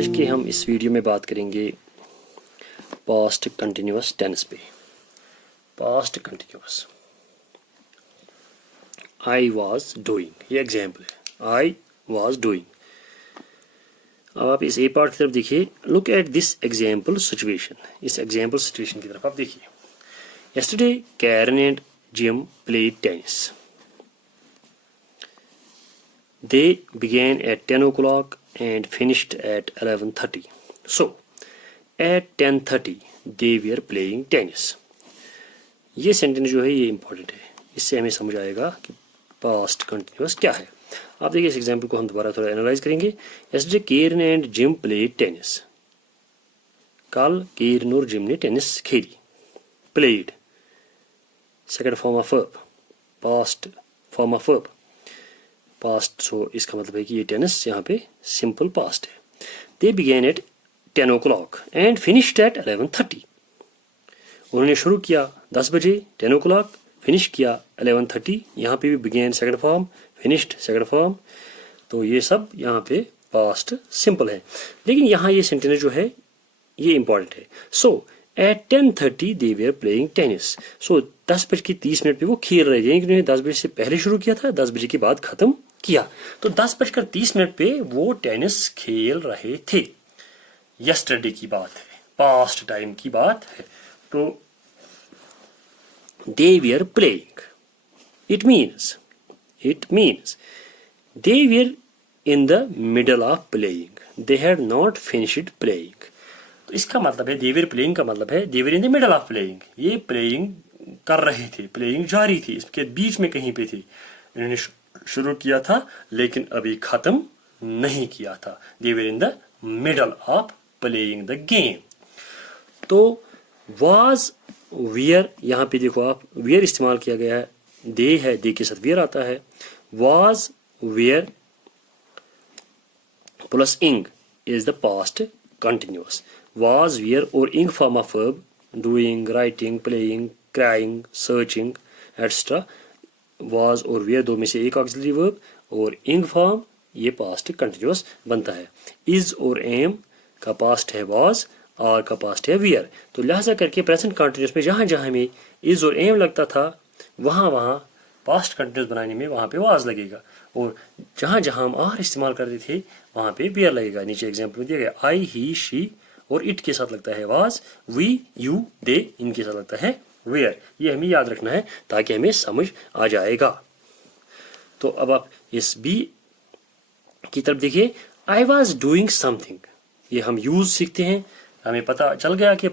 आज के हम इस वीडियो में बात करेंगे पास्ट कंटिन्यूअस टेंस पे। Past continuous, I was doing, ये एग्जाम्पल है, आई वॉज डूइंग। अब आप इस ए पार्ट की तरफ देखिए, look at this example situation, इस एग्जाम्पल सिचुएशन की तरफ आप देखिए। Yesterday Karen and Jim played tennis. They began at 10 o'clock and finished at 11:30. So, at 10:30 they were playing tennis. ये सेंटेंस जो है ये इंपॉर्टेंट है, इससे हमें समझ आएगा कि पास्ट कंटिन्यूअस क्या है। आप देखिए इस एग्जाम्पल को हम दोबारा थोड़ा एनालाइज करेंगे। Yesterday Karen and Jim played tennis. कल केरन और जिम ने टेनिस खेली। Played, second form of verb, past form of verb, past. So इसका मतलब है कि ये टेनिस यहाँ पे सिंपल पास्ट है। They began at 10 o'clock and finished at 11:30। उन्होंने शुरू किया 10 बजे, 10 o'clock, फिनिश किया 11:30। यहाँ पे भी began second form, finished second form, तो ये सब यहाँ पे पास्ट सिंपल है। लेकिन यहाँ ये सेंटेंस जो है ये इंपॉर्टेंट है। So at 10:30 they were playing tennis. So 10:30 पे वो खेल रहे थे, क्योंकि 10 बजे से पहले शुरू किया था, 10 बजे के बाद खत्म किया, तो 10:30 पे वो टेनिस खेल रहे थे। यस्टरडे की बात है, पास्ट टाइम की बात है, तो they were playing, it means they were in the middle of playing, they had not finished playing. तो इसका मतलब है दे वेयर प्लेइंग का मतलब है they were in the middle of playing, ये प्लेइंग कर रहे थे, प्लेइंग जारी थी, इसके बीच में कहीं पे थी। इन्होंने शुरू किया था लेकिन अभी खत्म नहीं किया था। They were in the middle of playing the game. तो वाज वियर, यहाँ पे देखो आप वियर इस्तेमाल किया गया है, दे है, दे के साथ वियर आता है। वाज वियर प्लस इंग is the past continuous. Was wear और इंग form of verb, doing, writing, playing, crying, searching etcetera. Was और वेयर दो में से एक ऑक्सिलरी वर्ब और इंग फॉर्म, ये पास्ट कंटिन्यूअस बनता है। इज और एम का पास्ट है वाज, आर का पास्ट है वियर। तो लिहाजा करके प्रेजेंट कंटिन्यूअस में जहां जहां में इज और एम लगता था वहां पास्ट कंटिन्यूअस बनाने में वहां पे वाज लगेगा, और जहां जहां हम आर इस्तेमाल करते थे वहां पे वियर लगेगा। नीचे एग्जाम्पल में दिया गया, आई, ही, शी और इट के साथ लगता है वाज, वी, यू, दे इनके साथ लगता है वेयर। ये हमें याद रखना है ताकि हमें समझ आ जाएगा। तो अब आप इस बी की तरफ देखिए, आई वॉज डूइंग समथिंग, ये हम यूज सीखते हैं, हमें पता चल गया कि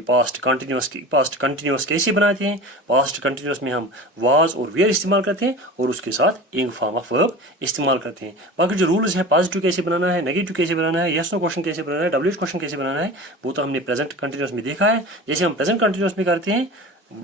पास्ट कंटिन्यूअस कैसे बनाते हैं। पास्ट कंटिन्यूअस में हम वाज और वेयर इस्तेमाल करते हैं और उसके साथ इंग फॉर्म ऑफ वर्ब इस्तेमाल करते हैं। बाकी जो रूल्स है, पॉजिटिव कैसे बनाना है, नेगेटिव कैसे बनाना है, यस नो क्वेश्चन कैसे बनाना है, डब्ल्यूएच क्वेश्चन कैसे बनाना है, वो तो हमने प्रेजेंट कंटिन्यूअस में देखा है। जैसे हम प्रेजेंट कंटिन्यूअस में करते हैं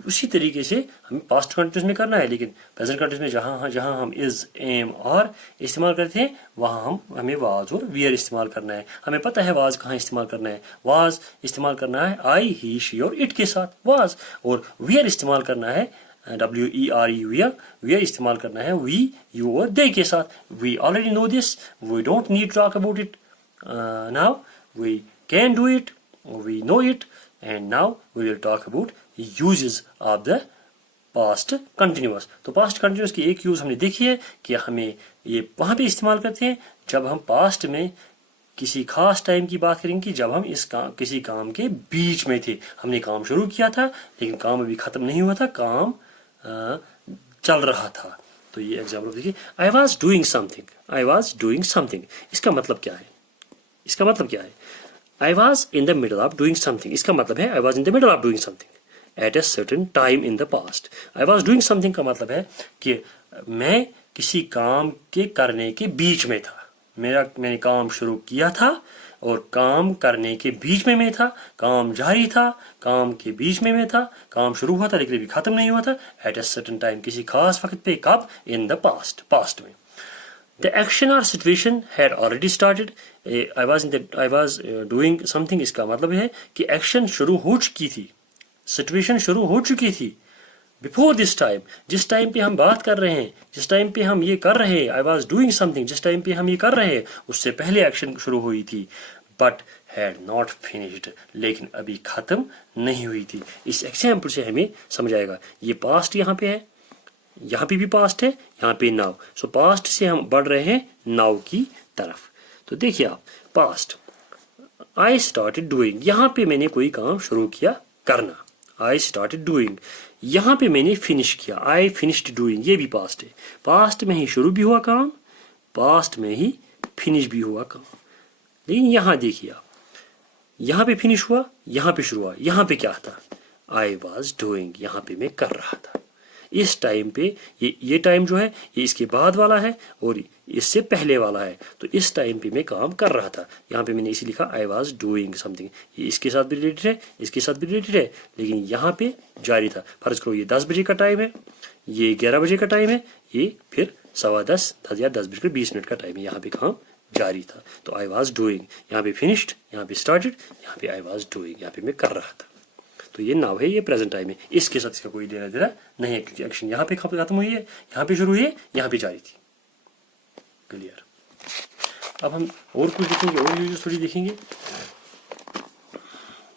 उसी तरीके से हमें पास्ट कंटिन्यूअस में करना है। लेकिन प्रेजेंट कंटिन्यूअस में जहां हम इज, एम, आर इस्तेमाल करते हैं वहां हमें वाज और वियर इस्तेमाल करना है। हमें पता है वाज कहाँ इस्तेमाल करना है, वाज इस्तेमाल करना है आई, ही, शी और इट के साथ वाज, और वियर इस्तेमाल करना है WERE वियर इस्तेमाल करना है वी, यू और दे के साथ। We already know this, we don't need to talk about it now, we can do it, we know it, and now we will talk about uses of the past continuous. तो past continuous की एक use हमने देखी है कि हमें ये वहां पे इस्तेमाल करते हैं जब हम पास्ट में किसी खास टाइम की बात करेंगे, जब हम किसी काम के बीच में थे। हमने काम शुरू किया था लेकिन काम अभी खत्म नहीं हुआ था, काम चल रहा था। तो ये एग्जाम्पल देखिए, I was doing something, I was doing something, इसका मतलब क्या है, इसका मतलब क्या है, I was in the middle of doing something, इसका मतलब है I was in the middle of doing something at a certain time in the past. I was doing something का मतलब है कि मैं किसी काम के करने के बीच में था, मैंने काम शुरू किया था और काम करने के बीच में मैं था, काम जारी था, काम के बीच में मैं था, काम शुरू हुआ था लेकिन अभी खत्म नहीं हुआ था। एट ए सर्टेन टाइम, किसी खास वक्त पे, कब, इन द पास्ट में। The action or situation had already started. I was doing something, इसका मतलब है कि एक्शन शुरू हो चुकी थी, सिचुएशन शुरू हो चुकी थी बिफोर दिस टाइम, जिस टाइम पे हम बात कर रहे हैं, जिस टाइम पे हम ये कर रहे हैं, आई वॉज डूइंग समथिंग, जिस टाइम पे हम ये कर रहे हैं उससे पहले एक्शन शुरू हुई थी, बट हैड नॉट फिनिश्ड, लेकिन अभी खत्म नहीं हुई थी। इस एग्जाम्पल से हमें समझ आएगा ये पास्ट यहाँ पे है, यहाँ पे भी पास्ट है, यहाँ पे नाउ। सो पास्ट से हम बढ़ रहे हैं नाउ की तरफ। तो देखिए आप, पास्ट, आई स्टार्टेड डूइंग, यहाँ पे मैंने कोई काम शुरू किया करना, आई स्टार्टेड डूइंग। यहाँ पे मैंने फिनिश किया, आई फिनिश्ड डूइंग, ये भी पास्ट है। पास्ट में ही शुरू भी हुआ काम, पास्ट में ही फिनिश भी हुआ काम। लेकिन यहाँ देखिए आप, यहाँ पे फिनिश हुआ, यहाँ पे शुरू हुआ, यहाँ पे क्या था, आई वॉज डूइंग, यहाँ पे मैं कर रहा था। इस टाइम पे ये टाइम जो है ये इसके बाद वाला है और इससे पहले वाला है, तो इस टाइम पे मैं काम कर रहा था। यहाँ पे मैंने इसी लिखा आई वॉज डूइंग समथिंग, ये इसके साथ भी रिलेटेड है, इसके साथ भी रिलेटेड है, लेकिन यहाँ पे जारी था। फर्ज करो ये 10 बजे का टाइम है, ये 11 बजे का टाइम है, ये फिर 10:15 या 10:20 का टाइम है, यहाँ पे काम जारी था। तो आई वॉज डूइंग, यहाँ पे फिनिश्ड, यहाँ पे स्टार्टेड, यहाँ पे आई वॉज डूइंग, यहाँ पे मैं कर रहा था। तो ये नाउ है, ये प्रेजेंट टाइम है, इसके साथ इसका कोई लेना देना नहीं है, क्योंकि एक्शन यहाँ पे खत्म हुई है, यहाँ पे शुरू हुई है, यहाँ पे जारी थी। क्लियर। अब हम और कुछ देखेंगे, और यूज थोड़ी देखेंगे।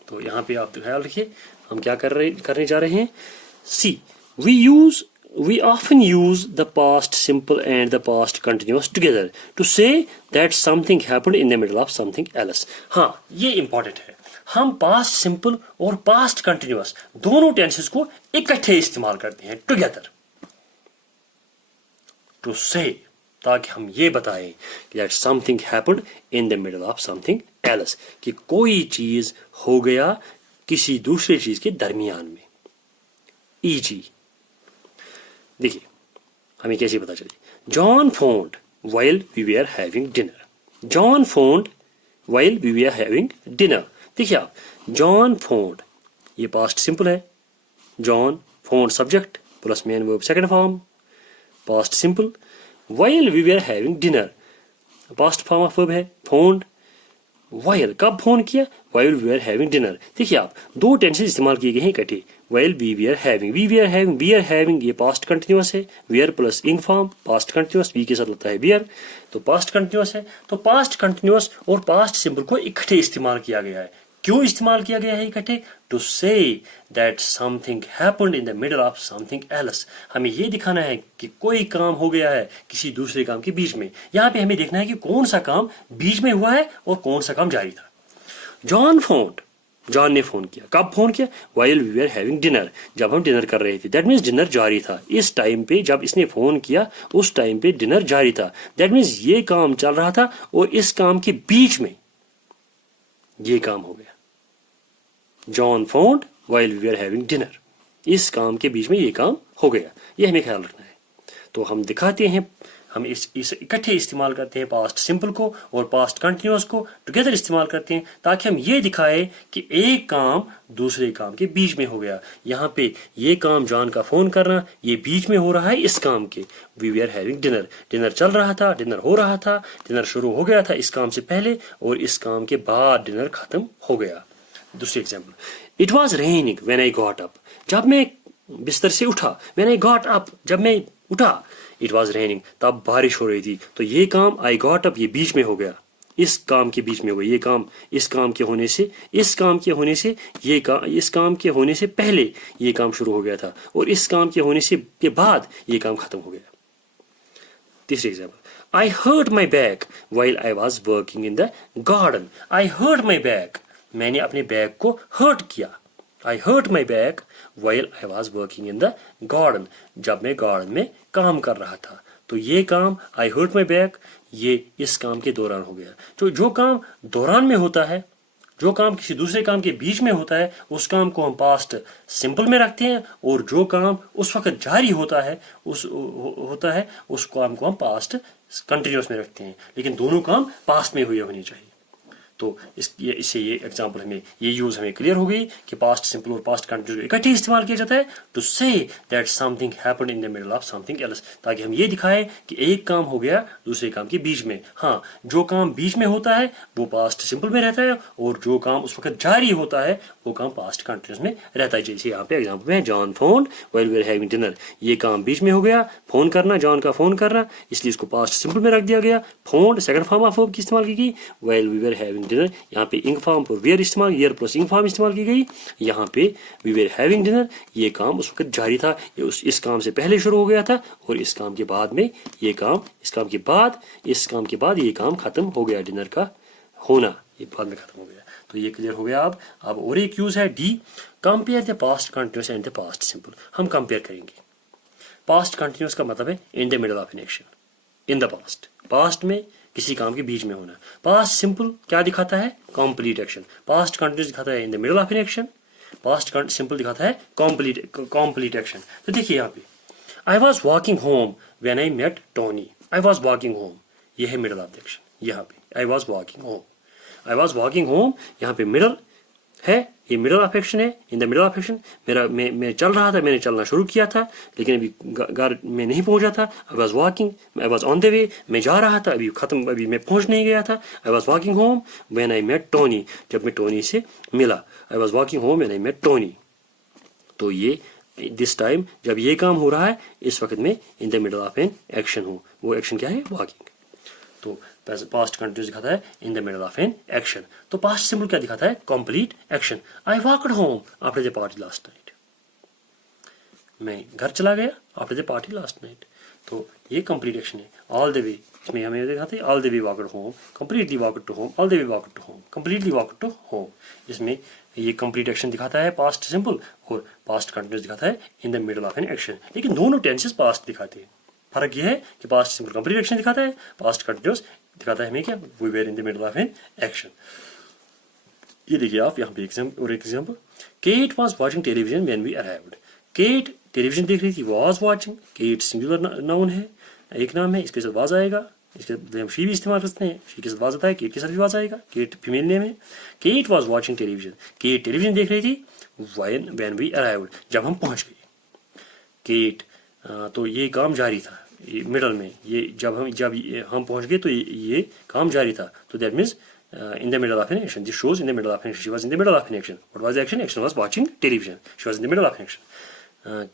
तो यहाँ पे आप ख्याल रखिए हम क्या करने जा रहे हैं। सी, we often use the past simple and the past continuous together to say that something happened in the middle of something else. हाँ, ये इंपॉर्टेंट है। हम पास्ट सिंपल और पास्ट कंटिन्यूअस दोनों टेंसेस को इकट्ठे इस्तेमाल करते हैं, टुगेदर, टू से, ताकि हम ये बताएं कि that something happened in the middle of something else, कि कोई चीज हो गया किसी दूसरे चीज के दरमियान में। ईजी देखिए हमें कैसे पता चले। John phoned while we were having dinner, John phoned while we were having dinner. देखिए आप, जॉन फोन्ड ये पास्ट सिंपल है, John phoned subject plus main verb second form, past simple. While we were having dinner past form of verb है phoned. While कब phone किया, while we are having dinner. देखिए आप, दो tenses इस्तेमाल किए गए हैं इकट्ठे। While we are having, we are having ये पास्ट कंटिन्यूअस है, वी आर प्लस इंग फॉर्म पास्ट कंटिन्यूअस, वी के साथ लगता है वी आर, तो पास्ट कंटिन्यूअस है। तो पास्ट कंटिन्यूअस और पास्ट सिंपल को इकट्ठे इस्तेमाल किया गया है। क्यों इस्तेमाल किया गया है इकट्ठे? To say that something happened in the middle of something else. हमें ये दिखाना है कि कोई काम हो गया है किसी दूसरे काम के बीच में। यहाँ पे हमें देखना है कि कौन सा काम बीच में हुआ है और कौन सा काम जारी था। जॉन फोन्ड, जॉन ने फोन किया। कब फोन किया? While we are having dinner, जब हम डिनर कर रहे थे। दैट मीन्स डिनर जारी था। इस टाइम पे जब इसने फोन किया उस टाइम पे डिनर जारी था। दैट मीन्स ये काम चल रहा था और इस काम के बीच में ये काम हो गया। John phoned while we are having dinner, इस काम के बीच में ये काम हो गया। ये हमें ख्याल रखना है। तो हम दिखाते हैं, हम इस इकट्ठे इस्तेमाल करते हैं पास्ट सिंपल को और पास्ट कंटिन्यूअस को टुगेदर इस्तेमाल करते हैं ताकि हम ये दिखाएं कि एक काम दूसरे काम के बीच में हो गया। यहाँ पे ये काम जॉन का फोन करना ये बीच में हो रहा है इस काम के। We are having dinner, dinner चल रहा था, डिनर हो रहा था, डिनर शुरू हो गया था इस काम से पहले और इस काम के बाद डिनर खत्म हो गया। दूसरी example, it was raining when I got up, जब मैं बिस्तर से उठा। व्हेन आई गॉट अप, जब मैं उठा। इट वॉज रेनिंग, तब बारिश हो रही थी। तो ये काम आई गॉट अप ये बीच में हो गया, इस काम के बीच में हो गया। ये काम इस काम के होने से, इस काम के होने से, ये काम इस काम के होने से पहले ये काम शुरू हो गया था और इस काम के होने से के बाद ये काम खत्म हो गया। तीसरी example, I hurt my back while I was working in the garden. I hurt my back, मैंने अपने बैग को हर्ट किया। I hurt my back while I was working in the garden, जब मैं गार्डन में काम कर रहा था। तो ये काम आई हर्ट माई बैक ये इस काम के दौरान हो गया। तो जो काम दौरान में होता है, जो काम किसी दूसरे काम के बीच में होता है, उस काम को हम पास्ट सिंपल में रखते हैं और जो काम उस वक्त जारी होता है उस काम को हम पास्ट कंटिन्यूअस में रखते हैं। लेकिन दोनों काम पास्ट में हुए होने चाहिए। तो इससे ये एग्जांपल हमें ये यूज हमें क्लियर हो गई कि पास्ट सिंपल और पास्ट कंटिन्यूस इकट्ठे इस्तेमाल किया जाता है to say that something happened in the middle of something else, ताकि हम ये दिखाएं कि एक काम हो गया दूसरे काम के बीच में। हाँ, जो काम बीच में होता है वो पास्ट सिंपल में रहता है और जो काम उस वक्त जारी होता है वो काम पास्ट कंटिन्यूस में रहता है। जैसे यहाँ पे एग्जाम्पल में John phone while we are having dinner, ये काम बीच में हो गया, फोन करना, जॉन का फोन करना, इसलिए इसको पास्ट सिंपल में रख दिया गया। Phone second form of verb की इस्तेमाल की गई, while we were having dinner यहाँ पे इंग फॉर्म पर वेयर इस्तेमाल, ईयर प्लस इंग फॉर्म इस्तेमाल की गई। यहाँ पे वी वर हैविंग डिनर, ये काम उस वक्त जारी था, ये इस काम से पहले शुरू हो गया था और इस काम के बाद में ये काम, इस काम के बाद ये काम खत्म हो गया, डिनर का होना ये बाद में खत्म हो गया। तो ये क्लियर हो गया। अब और एक यूज है D, compare the past continuous and the past simple. हम कंपेयर करेंगे। पास्ट कंटिन्यूस का मतलब है in the middle of an action, in the past, past में किसी काम के बीच में होना। पास्ट सिंपल क्या दिखाता है? Complete action. पास्ट कंटिन्यूस दिखाता है in the middle of an action, past simple दिखाता है कंप्लीट एक्शन। तो देखिए यहाँ पे I was walking home when I met Tony, I was walking home, ये है मिडल ऑफ द एक्शन। यहाँ पे I was walking home, I was walking home, यहाँ पे मिडल है, ये मिडल ऑफ एक्शन है, in the middle of action. मैं चल रहा था, मैंने चलना शुरू किया था लेकिन अभी घर में नहीं पहुंचा था। I was walking, I was on the way, मैं जा रहा था, अभी मैं पहुंच नहीं गया था। I was walking home when I met Tony, जब मैं टोनी से मिला। I was walking home when I met Tony. तो ये दिस टाइम जब ये काम हो रहा है इस वक्त में इन the middle of an action हूँ। वो एक्शन क्या है? वॉकिंग। तो पास्ट कंटिन्यूस दिखाता है in the middle of an action. तो पास्ट सिंपल क्या दिखाता है? Complete action. I walked home after the party last night, मैं घर चला गया after the party last night. तो ये कंप्लीट एक्शन है। ऑल द वे, इसमें हमें दिखाते हैं all the way walked home, completely walked to home, all the way walked to home, completely walked to home. इसमें ये कंप्लीट एक्शन दिखाता है पास्ट सिंपल और पास्ट कंटिन्यूस दिखाता है in the middle of an action. लेकिन दोनों tenses past दिखाते हैं। फर्क ये है कि पास्ट सिंपल कंप्लीट एक्शन दिखाता है, पास्ट कंटिन्यूस दिखाता है हमें क्या? We were in the middle of an action. ये देखिए आप यहाँ पे example, Kate was watching television when we arrived. Kate television देख रही थी, was watching, Kate singular noun है, एक नाम है, इसके साथ वाज आएगा, इसके साथ हम शी भी इस्तेमाल करते हैं, शी के साथ वाज आता है, केट के साथ भी वाज आएगा, केट फीमेल नेम है। Kate was watching television, Kate television देख रही थी व्हेन वी अराइव्ड, जब हम पहुंच गए। केट तो ये काम जारी था, ये मिडल में, ये जब हम पहुंच गए तो ये काम जारी था। तो that means in the middle of an action. This shows in the middle of an action. She was in the middle of an action. What was the action? Action was watching television. She was in the middle of an action.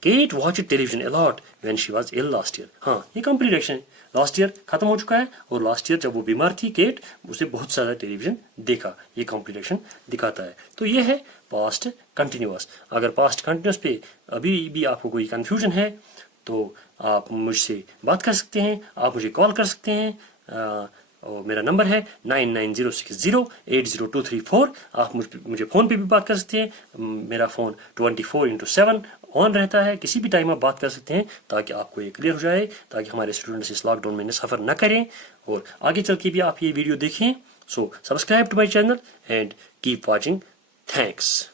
Kate watched television a lot when she was ill last year. हाँ, ये complete action है। Last year खत्म हो चुका है और last year जब वो बीमार थी केट, उसे बहुत सारा टेलीविजन देखा, ये कंप्लीट एक्शन दिखाता है। तो ये है पास्ट कंटिन्यूअस। अगर पास्ट कंटिन्यूअस पे अभी भी आपको कोई कंफ्यूजन है तो आप मुझसे बात कर सकते हैं, आप मुझे कॉल कर सकते हैं। और मेरा नंबर है 9906080234। आप मुझे फ़ोन पे भी बात कर सकते हैं। मेरा फ़ोन 24/7 ऑन रहता है, किसी भी टाइम आप बात कर सकते हैं ताकि आपको ये क्लियर हो जाए, ताकि हमारे स्टूडेंट्स इस लॉकडाउन में सफ़र न करें और आगे चल के भी आप ये वीडियो देखें। So subscribe to my channel and keep watching. Thanks.